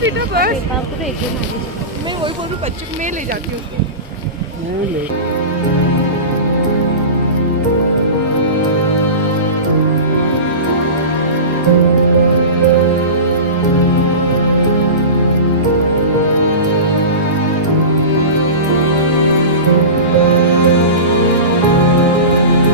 बेटा बस मैं वही बोल रही हूँ, बच्चे को मैं ले जाती हूँ।